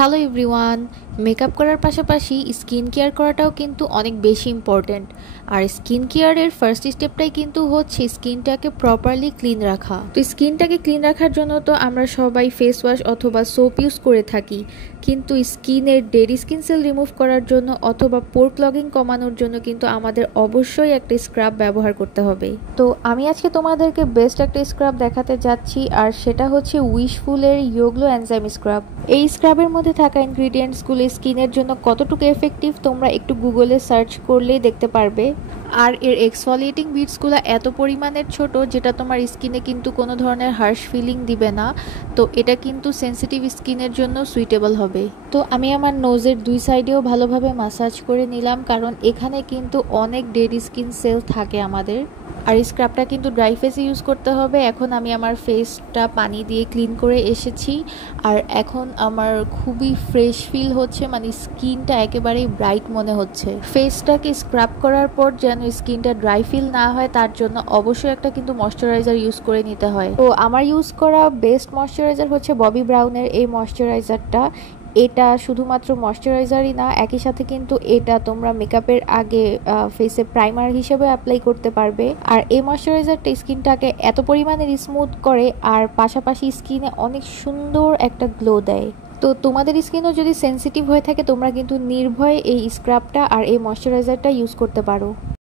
Hello everyone. Makeup করার পাশাপাশি skin care করাটাও কিন্তু অনেক বেশি ইম্পর্ট্যান্ট। আর স্কিন কেয়ারের ফার্স্ট স্টেপটাই কিন্তু হচ্ছে স্কিনটাকে প্রপারলি ক্লিন রাখা। তো স্কিনটাকে ক্লিন রাখার জন্য তো আমরা সবাই ফেস ওয়াশ অথবা সোপ ইউজ করে থাকি, কিন্তু স্কিনের ডেড স্কিন সেল রিমুভ করার জন্য অথবা পোর ক্লগিং কমানোর জন্য কিন্তু আমাদের অবশ্যই একটা স্ক্রাব ব্যবহার করতে হবে। তো আমি আজকে তোমাদেরকে বেস্ট একটা স্ক্রাব দেখাতে যাচ্ছি, আর সেটা হচ্ছে উইশফুলের ইয়োগ্লো এনজাইম স্ক্রাব। এই স্ক্রাবের মধ্যে থাকা ইনগ্রিডিয়েন্টসগুলো স্কিনের জন্য কতটুকু এফেক্টিভ তোমরা একটু গুগলে সার্চ করলেই দেখতে পারবে। আর এর এক্সফলিয়েটিং বিটসগুলো এত পরিমাণের ছোট যেটা তোমার স্কিনে কিন্তু কোনো ধরনের হার্শ ফিলিং দিবে না। তো এটা কিন্তু সেনসিটিভ স্কিনের জন্য সুইটেবল হবে। তো আমি আমার নোজের দুই সাইডেও ভালোভাবে মাসাজ করে নিলাম, কারণ এখানে কিন্তু অনেক ডেড স্কিন সেল থাকে আমাদের। আর এই স্ক্রাবটা কিন্তু ড্রাই ফেসে ইউজ করতে হবে। এখন আমি আমার ফেসটা পানি দিয়ে ক্লিন করে এসেছি, আর এখন আমার খুবই ফ্রেশ ফিল হচ্ছে, মানে স্কিনটা একেবারেই ব্রাইট মনে হচ্ছে। ফেসটাকে স্ক্রাব করার পর যেন স্কিনটা ড্রাই ফিল না হয় তার জন্য অবশ্যই একটা কিন্তু ময়শ্চারাইজার ইউজ করে নিতে হয়। তো আমার ইউজ করা বেস্ট ময়শ্চারাইজার হচ্ছে ববি ব্রাউনের এই ময়শ্চারাইজারটা। এটা শুধুমাত্র ময়শ্চারাইজারই না, একই সাথে কিন্তু এটা তোমরা মেকআপের আগে ফেসে প্রাইমার হিসেবে অ্যাপ্লাই করতে পারবে। আর এই ময়শ্চারাইজারটা স্কিনটাকে এত পরিমাণে স্মুথ করে, আর পাশাপাশি স্কিনে অনেক সুন্দর একটা গ্লো দেয়। তো তোমাদের স্কিনও যদি সেনসিটিভ হয়ে থাকে তোমরা কিন্তু নির্ভয়ে এই স্ক্রাবটা আর এই ময়শ্চারাইজারটা ইউজ করতে পারো।